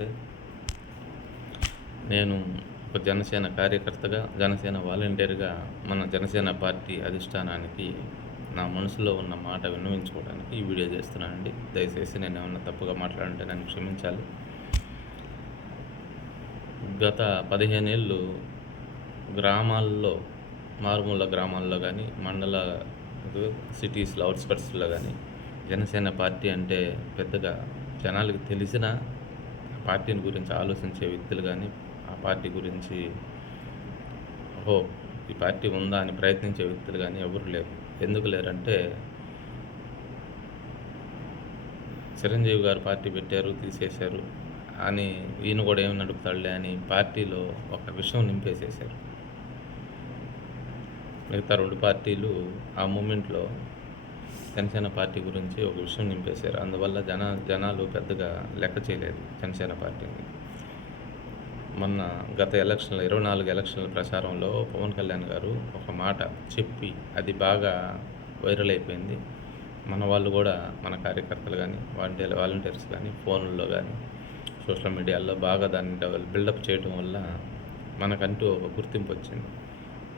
నమస్తే. నేను ఒక జనసేన కార్యకర్తగా, జనసేన వాలంటీర్‌గా మన జనసేన పార్టీ అధిష్టానానికి నా మనసులో ఉన్న మాట విన్నవించుకోవడానికి ఈ వీడియో చేస్తున్నానండి. దయచేసి నేనేమన్నా తప్పుగా మాట్లాడుంటే నన్ను క్షమించాలి. గత 15 ఏళ్ళు గ్రామాల్లో, మారుమూల గ్రామాల్లో గానీ, సిటీస్‌లో ఔట్‌స్కర్ట్స్‌లో గానీ జనసేన పార్టీ అంటే పెద్దగా జనాలకి తెలిసినా ఆ పార్టీని గురించి ఆలోచించే వ్యక్తులు గానీ, ఆ పార్టీ గురించి ఓహో! ఈ పార్టీ ఉందా అని ప్రయత్నించే వ్యక్తులు గానీ ఎవరు లేరు. ఎందుకు లేరంటే, చిరంజీవి గారు పార్టీ పెట్టారు, తీసేశారు అని ఈయన గూడా ఏమి నడుపుతాడులే అని పార్టీలో ఒక విషం నింపేసేశారు. మిగతా 2 పార్టీలు ఆ మూమెంట్‌లో జనసేన పార్టీ గురించి ఒక విషయం నింపేశారు. అందువల్ల జనాలు పెద్దగా లెక్క చేయలేదు జనసేన పార్టీని. మొన్న గత ఎలక్షన్‌లో 24 ఎలక్షన్‌ల ప్రచారంలో పవన్ కళ్యాణ్ గారు ఒక మాట చెప్పి అది బాగా వైరల్ అయిపోయింది. మన వాళ్ళు గూడా, మన కార్యకర్తలు గానీ, వాలంటీర్స్ గానీ, ఫోనుల్లో గానీ, సోషల్ మీడియాలో బాగా దాన్ని బిల్డప్ చేయటం వల్ల మనకంటూ ఒక గుర్తింపొచ్చింది.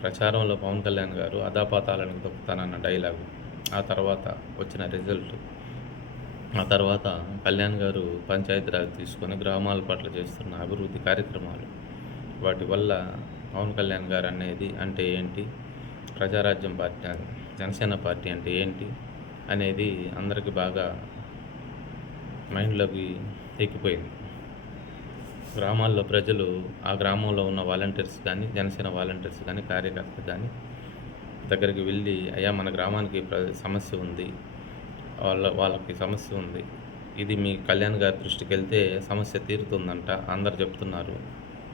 ప్రచారంలో పవన్ కళ్యాణ్ గారు అధాపాతాళానికి తొక్కుతానన్న డైలాగు, ఆ తర్వాత వచ్చిన రిజల్ట్, ఆ తర్వాత కళ్యాణ్ గారు పంచాయతీరాజ్ తీసుకొని గ్రామాల పట్ల చేస్తున్న అభివృద్ధి కార్యక్రమాలు, వాటి వల్ల పవన్ కళ్యాణ్ గారు అనేది అంటే ఏంటి, ప్రజారాజ్యం పార్టీ, జనసేన పార్టీ అంటే ఏంటి అనేది అందరికీ బాగా మైండ్‌లోకి ఎక్కిపోయింది. గ్రామాల్లో ప్రజలు, ఆ గ్రామంలో ఉన్న వాలంటీర్స్ కానీ, జనసేన వాలంటీర్స్ కానీ, కార్యకర్తలు కానీ దగ్గరికి వెళ్ళి, అయ్యా మన గ్రామానికి సమస్య ఉంది, వాళ్ళకి సమస్య ఉంది, ఇది మీ కళ్యాణ్ గారి దృష్టికెళ్తే సమస్య తీరుతుందంట అందరు చెప్తున్నారు,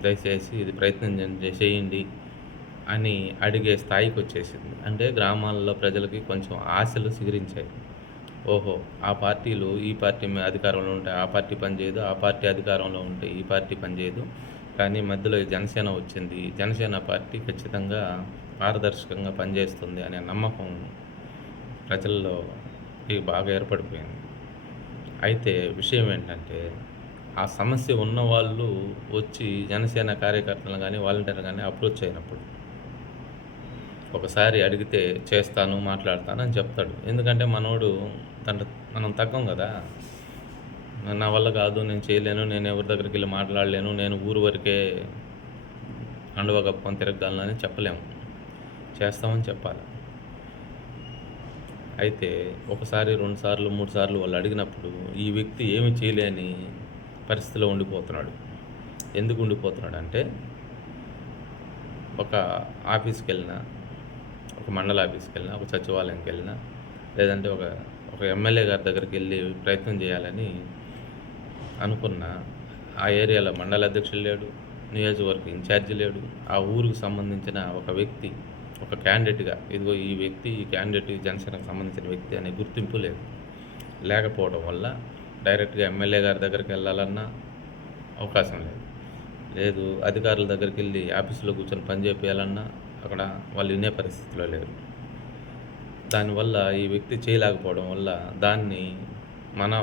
దయచేసి ఇది ప్రయత్నం చేయండి అని అడిగే స్థాయికొచ్చేసింది. అంటే గ్రామాల్లో ప్రజలకి కొంచెం ఆశలు చిగురించాయి. ఓహో! ఆ పార్టీలు ఈ పార్టీ అధికారంలో ఉంటే ఆ పార్టీ పనిచేయదు, ఆ పార్టీ అధికారంలో ఉంటే ఈ పార్టీ పనిచేయదు. కానీ మధ్యలో ఈ జనసేన వచ్చింది. జనసేన పార్టీ ఖచ్చితంగా పారదర్శకంగా పనిచేస్తుంది అనే నమ్మకం ప్రజల్లోకి బాగా ఏర్పడిపోయింది. అయితే విషయం ఏంటంటే, ఆ సమస్య ఉన్నవాళ్ళు వచ్చి జనసేన కార్యకర్తలను గానీ, వాలంటీర్లు గానీ అప్రోచ్ అయినప్పుడు ఒకసారి అడిగితే చేస్తాను, మాట్లాడతాను అని చెప్తాడు. ఎందుకంటే మనం తగ్గం గదా! నా వల్ల కాదు, నేను చేయలేను, నేను ఎవరి దగ్గరికెళ్ళి మాట్లాడలేను, నేను ఊరు వరకే కండువా కప్పుకొని తిరగగలను అని చెప్పలేము. చేస్తామని చెప్పాలి. అయితే ఒకసారి, 2 సార్లు, 3 సార్లు వాళ్ళు అడిగినప్పుడు ఈ వ్యక్తి ఏమి చేయలేని పరిస్థితిలో ఉండిపోతున్నాడు. ఎందుకు ఉండిపోతున్నాడంటే, ఒక ఆఫీస్‌కెళ్ళినా, ఒక మండల ఆఫీస్‌కెళ్ళినా, ఒక సచివాలయంకెళ్ళినా, లేదంటే ఒక ఎమ్మెల్యే గారి దగ్గరికెళ్ళి ప్రయత్నం చేయాలని అనుకున్నా, ఆ ఏరియాలో మండల అధ్యక్షుడు లేడు, నియోజకవర్గ ఇన్ఛార్జి లేడు, ఆ ఊరికి సంబంధించిన ఒక వ్యక్తి, ఒక క్యాండిడేట్‌గా ఇదిగో ఈ వ్యక్తి, ఈ క్యాండిడేట్ ఈ జనసేనకు సంబంధించిన వ్యక్తి అనే గుర్తింపు లేదు. లేకపోవడం వల్ల డైరెక్ట్‌గా ఎమ్మెల్యే గారి దగ్గరికెళ్ళాలన్నా అవకాశం లేదు. లేదు, అధికారుల దగ్గరికెళ్ళి ఆఫీసులో కూర్చొని పని చేపియాలన్నా అక్కడ వాళ్ళు వినే పరిస్థితిలో లేరు. దానివల్ల ఈ వ్యక్తి చేయలేకపోవడం వల్ల దాన్ని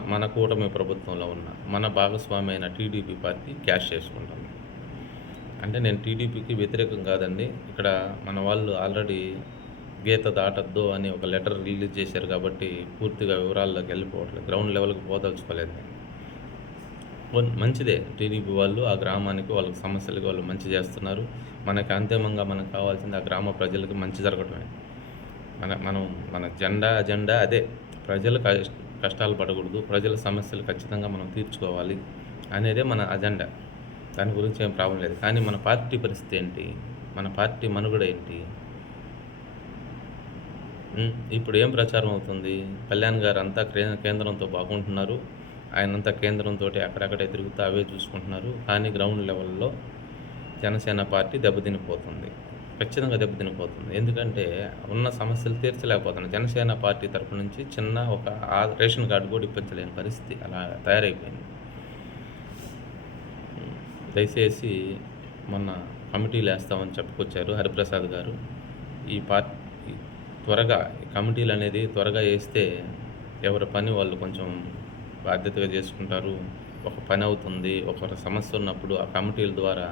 మన కూటమి ప్రభుత్వంలో ఉన్న మన భాగస్వామి అయిన టీడీపీ పార్టీ క్యాష్ చేసుకుంటుంది. అంటే నేను టీడీపీకి వ్యతిరేకం కాదండి. ఇక్కడ మన వాళ్ళు ఆల్రెడీ గీత దాటొద్దు అని ఒక లెటర్ రిలీజ్ చేశారు కాబట్టి పూర్తిగా వివరాల్లోకి వెళ్ళిపోవట్లేదు. గ్రౌండ్ లెవెల్‌కి పోదలుచుకోలేదు నేను. మంచిదే, టీడీపీ వాళ్ళు ఆ గ్రామానికి, వాళ్ళకి సమస్యలకి వాళ్ళు మంచి చేస్తున్నారు. మనకు అంతిమంగా మనకు కావాల్సింది ఆ గ్రామ ప్రజలకి మంచి జరగటమే. మన అజెండా అదే. ప్రజలు కష్టాలు పడకూడదు, ప్రజల సమస్యలు ఖచ్చితంగా మనం తీర్చుకోవాలి అనేదే మన అజెండా. దాని గురించి ఏం ప్రాబ్లం లేదు. కానీ మన పార్టీ పరిస్థితి ఏంటి? మన పార్టీ మనుగడ ఏంటి? ఇప్పుడు ఏం ప్రచారం అవుతుంది? కళ్యాణ్ గారు అంతా కేంద్రంతో బాగుంటున్నారు, ఆయనంతా కేంద్రంతోటి అక్కడక్కడే తిరుగుతూ అవే చూసుకుంటున్నారు. కానీ గ్రౌండ్ లెవెల్‌లో జనసేన పార్టీ దెబ్బతినిపోతుంది. ఖచ్చితంగా దెబ్బతినిపోతుంది. ఎందుకంటే ఉన్న సమస్యలు తీర్చలేకపోతున్నారు. జనసేన పార్టీ తరపు నుంచి చిన్న ఒక రేషన్ కార్డు కూడా ఇప్పించలేని పరిస్థితి అలా తయారైపోయింది. దయచేసి మొన్న కమిటీలేస్తామని చెప్పుకొచ్చారు హరిప్రసాద్ గారు. ఈ కమిటీలనేది త్వరగా ఏస్తే ఎవరి పని వాళ్ళు కొంచెం బాధ్యతగా చేసుకుంటారు. ఒక పని అవుతుంది, ఒక సమస్య ఉన్నప్పుడు ఆ కమిటీల ద్వారా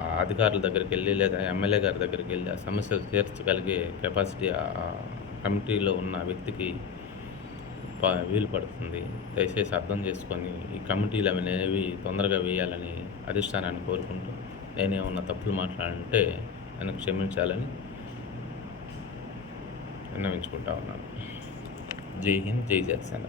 ఆ అధికారుల దగ్గరికెళ్ళి లేదా ఎమ్మెల్యే గారి దగ్గరికెళ్ళి ఆ సమస్యలు తీర్చగలిగే కెపాసిటీ కమిటీలో ఉన్న వ్యక్తికి వీలు పడుతుంది. దయచేసి అర్థం చేసుకొని ఈ కమిటీలు అనేవి తొందరగా వేయాలని అధిష్టానాన్ని కోరుకుంటూ, నేనేమన్నా తప్పులు మాట్లాడుంటే నన్ను క్షమించాలని విన్నవించుకుంటా ఉన్నాను. జై హింద్, జై జనసేన.